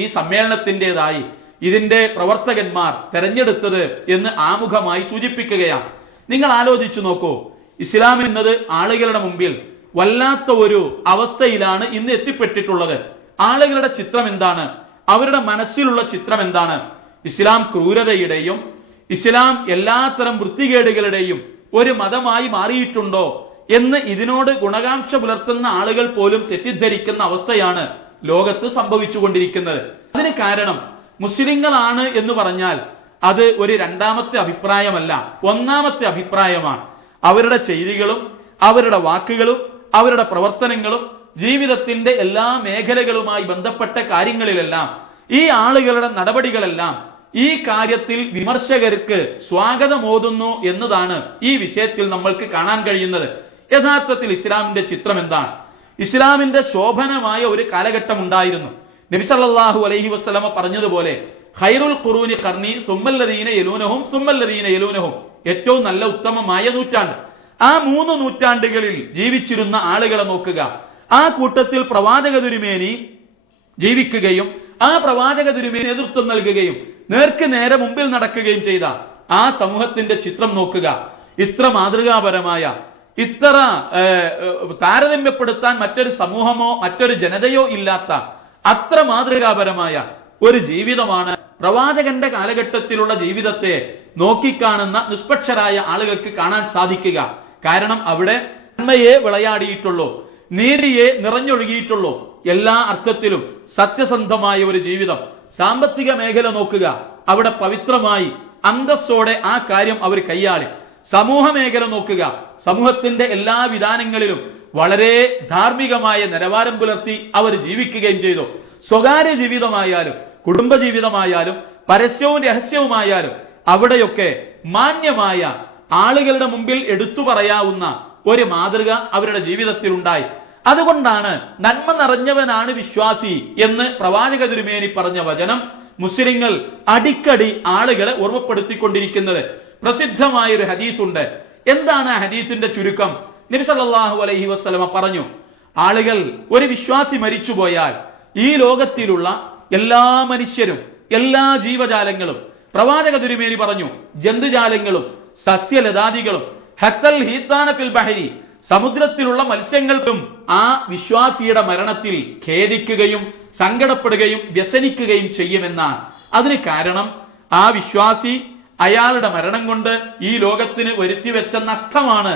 ഈ സമ്മേളനത്തിൻ്റെതായി ഇതിന്റെ പ്രവർത്തകന്മാർ തെരഞ്ഞെടുത്തത് എന്ന് ആമുഖമായി സൂചിപ്പിക്കുകയാണ്. നിങ്ങൾ ആലോചിച്ചു നോക്കൂ, ഇസ്ലാം എന്നത് ആളുകളുടെ മുമ്പിൽ വല്ലാത്ത ഒരു അവസ്ഥയിലാണ് ഇന്ന് എത്തിപ്പെട്ടിട്ടുള്ളത്. ആളുകളുടെ ചിത്രം എന്താണ്? അവരുടെ മനസ്സിലുള്ള ചിത്രം എന്താണ്? ഇസ്ലാം ക്രൂരതയുടെയും ഇസ്ലാം എല്ലാത്തരം വൃത്തികേടുകളുടെയും ഒരു മതമായി മാറിയിട്ടുണ്ടോ എന്ന് ഇതിനോട് ഗുണകാംക്ഷ പുലർത്തുന്ന ആളുകൾ പോലും തെറ്റിദ്ധരിക്കുന്ന അവസ്ഥയാണ് ലോകത്ത് സംഭവിച്ചുകൊണ്ടിരിക്കുന്നത്. അതിന് കാരണം മുസ്ലിങ്ങളാണ് എന്ന് പറഞ്ഞാൽ അത് ഒരു രണ്ടാമത്തെ അഭിപ്രായമല്ല, ഒന്നാമത്തെ അഭിപ്രായമാണ്. അവരുടെ ചെയ്തികളും അവരുടെ വാക്കുകളും അവരുടെ പ്രവർത്തനങ്ങളും ജീവിതത്തിന്റെ എല്ലാ മേഖലകളുമായി ബന്ധപ്പെട്ട കാര്യങ്ങളിലെല്ലാം ഈ ആളുകളുടെ നടപടികളെല്ലാം ഈ കാര്യത്തിൽ വിമർശകർക്ക് സ്വാഗതമോതുന്നു എന്നതാണ് ഈ വിഷയത്തിൽ നമ്മൾക്ക് കാണാൻ കഴിയുന്നത്. യഥാർത്ഥത്തിൽ ഇസ്ലാമിന്റെ ചിത്രം എന്താണ്? ഇസ്ലാമിന്റെ ശോഭനമായ ഒരു കാലഘട്ടം ഉണ്ടായിരുന്നു. നബി സല്ലല്ലാഹു അലൈഹി വസല്ലമ പറഞ്ഞതുപോലെ ഖൈറുൽ ഖുറൂനി ഖർനി സുമ്മല്ലദീന യലൂനഹും സുമ്മല്ലദീന യലൂനഹും, ഏറ്റവും നല്ല ഉത്തമമായ നൂറ്റാണ്ട്. ആ 3 നൂറ്റാണ്ടുകളിൽ ജീവിച്ചിരുന്ന ആളുകളെ നോക്കുക. ആ കൂട്ടത്തിൽ പ്രവാചക തിരുമേനി ജീവിക്കുകയും ആ പ്രവാചക തിരുമേനി നേതൃത്വം നൽകുകയും നേർക്ക് നേരെ മുമ്പിൽ നടക്കുകയും ചെയ്ത ആ സമൂഹത്തിന്റെ ചിത്രം നോക്കുക. ഇത്ര മാതൃകാപരമായ, ഇത്ര താരതമ്യപ്പെടുത്താൻ മറ്റൊരു സമൂഹമോ മറ്റൊരു ജനതയോ ഇല്ലാത്ത അത്ര മാതൃകാപരമായ ഒരു ജീവിതമാണ് പ്രവാചകന്റെ കാലഘട്ടത്തിലുള്ള ജീവിതത്തെ നോക്കിക്കാണുന്ന നിഷ്പക്ഷരായ ആളുകൾക്ക് കാണാൻ സാധിക്കുക. കാരണം അവിടെ നന്മയെ വിളയാടിയിട്ടുള്ളൂ, നീതിയെ നിറഞ്ഞൊഴുകിയിട്ടുള്ളൂ, എല്ലാ അർത്ഥത്തിലും സത്യസന്ധമായ ഒരു ജീവിതം. സാമ്പത്തിക മേഖല നോക്കുക, അവിടെ പവിത്രമായി അന്തസ്സോടെ ആ കാര്യം അവർ കൈയാളി. സമൂഹ മേഖല നോക്കുക, സമൂഹത്തിന്റെ എല്ലാ വിധാനങ്ങളിലും വളരെ ധാർമ്മികമായ നിലവാരം പുലർത്തി അവർ ജീവിക്കുകയും ചെയ്തു. സ്വകാര്യ ജീവിതമായാലും കുടുംബജീവിതമായാലും പരസ്യവും രഹസ്യവുമായാലും അവിടെയൊക്കെ മാന്യമായ ആളുകളുടെ മുമ്പിൽ എടുത്തു പറയാവുന്ന ഒരു മാതൃക അവരുടെ ജീവിതത്തിൽ ഉണ്ടായി. അതുകൊണ്ടാണ് നന്മ നിറഞ്ഞവനാണ് വിശ്വാസി എന്ന് പ്രവാചക തിരുമേനി പറഞ്ഞ വചനം മുസ്ലിങ്ങൾ അടിക്കടി ആളുകളെ ഓർമ്മപ്പെടുത്തിക്കൊണ്ടിരിക്കുന്നത്. പ്രസിദ്ധമായൊരു ഹദീസുണ്ട്. എന്താണ് ആ ഹദീസിന്റെ ചുരുക്കം? നബി സല്ലല്ലാഹു അലൈഹി വസല്ലമ പറഞ്ഞു, ആളുകൾ, ഒരു വിശ്വാസി മരിച്ചുപോയാൽ ഈ ലോകത്തിലുള്ള എല്ലാ മനുഷ്യരും എല്ലാ ജീവജാലങ്ങളും, പ്രവാചക തിരുമേനി പറഞ്ഞു ജന്തുജാലങ്ങളും സസ്യലതാദികളും, ഹത്തൽ ഹീത്താന ഫിൽ ബഹരി, സമുദ്രത്തിലുള്ള മത്സ്യങ്ങൾക്കും ആ വിശ്വാസിയുടെ മരണത്തിൽ ഖേദിക്കുകയും സങ്കടപ്പെടുകയും വ്യസനിക്കുകയും ചെയ്യുമെന്നാണ്. അതിന് കാരണം ആ വിശ്വാസി അയാളുടെ മരണം കൊണ്ട് ഈ ലോകത്തിന് വരുത്തിവെച്ച നഷ്ടമാണ്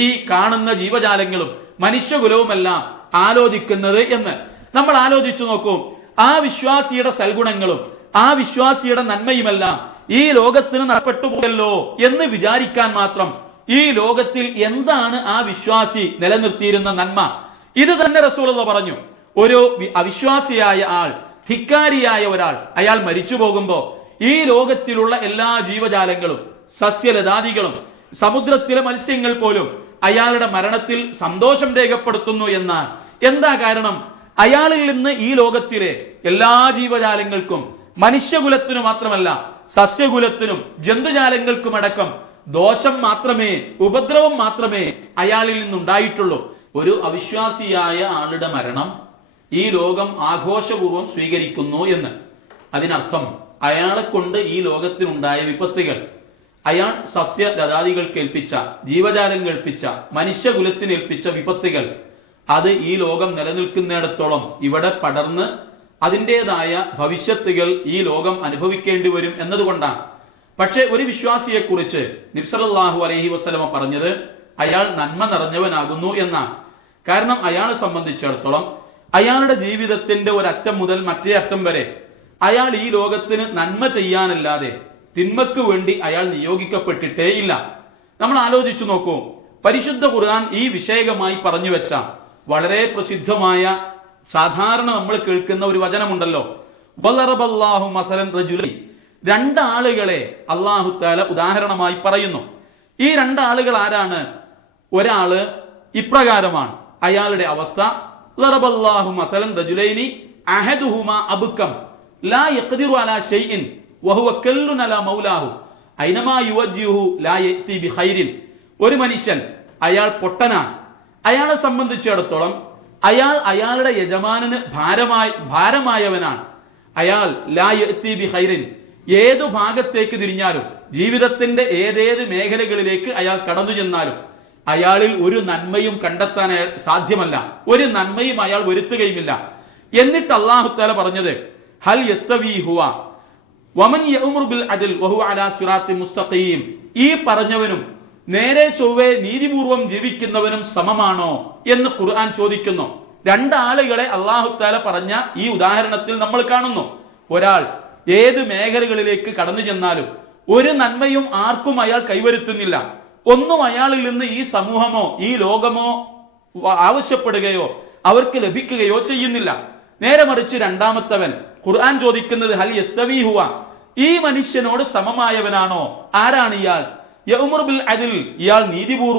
ഈ കാണുന്ന ജീവജാലങ്ങളും മനുഷ്യകുലവുമെല്ലാം ആലോചിക്കുന്നത് എന്ന് നമ്മൾ ആലോചിച്ചു നോക്കൂ. ആ വിശ്വാസിയുടെ സൽഗുണങ്ങളും ആ വിശ്വാസിയുടെ നന്മയുമെല്ലാം ഈ ലോകത്തിന് നഷ്ടപ്പെട്ടു പോയല്ലോ എന്ന് വിചാരിക്കാൻ മാത്രം ഈ ലോകത്തിൽ എന്താണ് ആ വിശ്വാസി നിലനിർത്തിയിരുന്ന നന്മ? ഇത് തന്നെ റസൂലുള്ളാഹി പറഞ്ഞു. ഒരു അവിശ്വാസിയായ ആൾ, ധിക്കാരിയായ ഒരാൾ, അയാൾ മരിച്ചു പോകുമ്പോ ഈ ലോകത്തിലുള്ള എല്ലാ ജീവജാലങ്ങളും സസ്യലതാദികളും സമുദ്രത്തിലെ മത്സ്യങ്ങൾ പോലും അയാളുടെ മരണത്തിൽ സന്തോഷം രേഖപ്പെടുത്തുന്നു എന്നാണ്. എന്താ കാരണം? അയാളിൽ നിന്ന് ഈ ലോകത്തിലെ എല്ലാ ജീവജാലങ്ങൾക്കും മനുഷ്യകുലത്തിനു മാത്രമല്ല സസ്യകുലത്തിനും ജന്തുജാലങ്ങൾക്കുമടക്കം ദോഷം മാത്രമേ, ഉപദ്രവം മാത്രമേ അയാളിൽ നിന്നുണ്ടായിട്ടുള്ളൂ. ഒരു അവിശ്വാസിയായ ആളുടെ മരണം ഈ ലോകം ആഘോഷപൂർവ്വം സ്വീകരിക്കുന്നു എന്ന്. അതിനർത്ഥം അയാളെ കൊണ്ട് ഈ ലോകത്തിനുണ്ടായ വിപത്തുകൾ, അയാൾ സസ്യലതാദികൾക്ക് ഏൽപ്പിച്ച, ജീവജാലങ്ങൾ ഏൽപ്പിച്ച, മനുഷ്യകുലത്തിന് ഏൽപ്പിച്ച വിപത്തുകൾ, അത് ഈ ലോകം നിലനിൽക്കുന്നിടത്തോളം ഇവിടെ പടർന്ന് അതിൻ്റെതായ ഭവിഷ്യത്തുകൾ ഈ ലോകം അനുഭവിക്കേണ്ടി വരും എന്നതുകൊണ്ടാണ്. പക്ഷെ ഒരു വിശ്വാസിയെക്കുറിച്ച് നബി സല്ലല്ലാഹു അലൈഹി വസല്ലമ പറഞ്ഞത് അയാൾ നന്മ നിറഞ്ഞവനാകുന്നു എന്നാണ്. കാരണം അയാളെ സംബന്ധിച്ചിടത്തോളം അയാളുടെ ജീവിതത്തിന്റെ ഒരറ്റം മുതൽ മറ്റേ അറ്റം വരെ അയാൾ ഈ ലോകത്തിന് നന്മ ചെയ്യാനല്ലാതെ തിന്മക്ക് വേണ്ടി അയാൾ നിയോഗിക്കപ്പെട്ടിട്ടേ ഇല്ല. നമ്മൾ ആലോചിച്ചു നോക്കൂ, പരിശുദ്ധ ഖുർആൻ ഈ വിഷയകമായി പറഞ്ഞു വെച്ച വളരെ പ്രസിദ്ധമായ, സാധാരണ നമ്മൾ കേൾക്കുന്ന ഒരു വചനമുണ്ടല്ലോ, വളറബല്ലാഹു മസലൻ റജുലൈൻ, രണ്ടാളുകളെ അല്ലാഹു തആല ഉദാഹരണമായി പറയുന്നു. ഈ രണ്ടാളുകൾ ആരാണ്? ഒരാള് ഇപ്രകാരമാണ്, അയാളുടെ അവസ്ഥ വളറബല്ലാഹു മസലൻ റജുലൈനി അഹദുഹുമാ അബ്കം ലാ യഖ്ദിറു അലാ ഷൈഇൻ വഹുവ കല്ലുൻ അലാ മൗലാഹു ഐനമാ യുവജ്ജിഹു ലാ യഅതി ബിഖൈരിൻ. ഒരു മനുഷ്യൻ, അയാൾ പൊട്ടനാണ്. അയാളെ സംബന്ധിച്ചിടത്തോളം അയാളുടെ യജമാനന് ഭാരമായവനാണ്. അയാൾ ലാ യഅ്തി ബി ഖൈറിൻ, ഏതു ഭാഗത്തേക്ക് തിരിഞ്ഞാലും ജീവിതത്തിന്റെ ഏതേത് മേഖലകളിലേക്ക് അയാൾ കടന്നു ചെന്നാലും അയാളിൽ ഒരു നന്മയും കണ്ടെത്താൻ സാധ്യമല്ല, ഒരു നന്മയും അയാൾ വരുത്തുകയുമില്ല. എന്നിട്ട് അല്ലാഹു തആല പറഞ്ഞത് ഹൽ യസ്തവി ഹുവ വമൻ യഅ്മുറു ബിൽ അദ്ൽ വഹുവ അലാ സിറാത്തിൻ മുസ്തഖീം, ഈ പറഞ്ഞവനും നേരെ ചൊവ്വേ നീതിപൂർവം ജീവിക്കുന്നവനും സമമാണോ എന്ന് ഖുർആൻ ചോദിക്കുന്നു. രണ്ടാളുകളെ അല്ലാഹു തആല പറഞ്ഞ ഈ ഉദാഹരണത്തിൽ നമ്മൾ കാണുന്നു. ഒരാൾ ഏത് മേഖലകളിലേക്ക് കടന്നു ചെന്നാലും ഒരു നന്മയും ആർക്കും അയാൾ കൈവരുത്തുന്നില്ല, ഒന്നും അയാളിൽ നിന്ന് ഈ സമൂഹമോ ഈ ലോകമോ ആവശ്യപ്പെടുകയോ അവർക്ക് ലഭിക്കുകയോ ചെയ്യുന്നില്ല. നേരെ മറിച്ച് രണ്ടാമത്തവൻ ഖുർആൻ ചോദിക്കുന്നത് ഹൽ യസ്തവി ഹുവ, ഈ മനുഷ്യനോട് സമമായവനാണോ? ആരാണ് ഇയാൾ? യഅ്മുറു ബിൽ അദ്ൽ, ഇയാൾ നീതിപൂർവം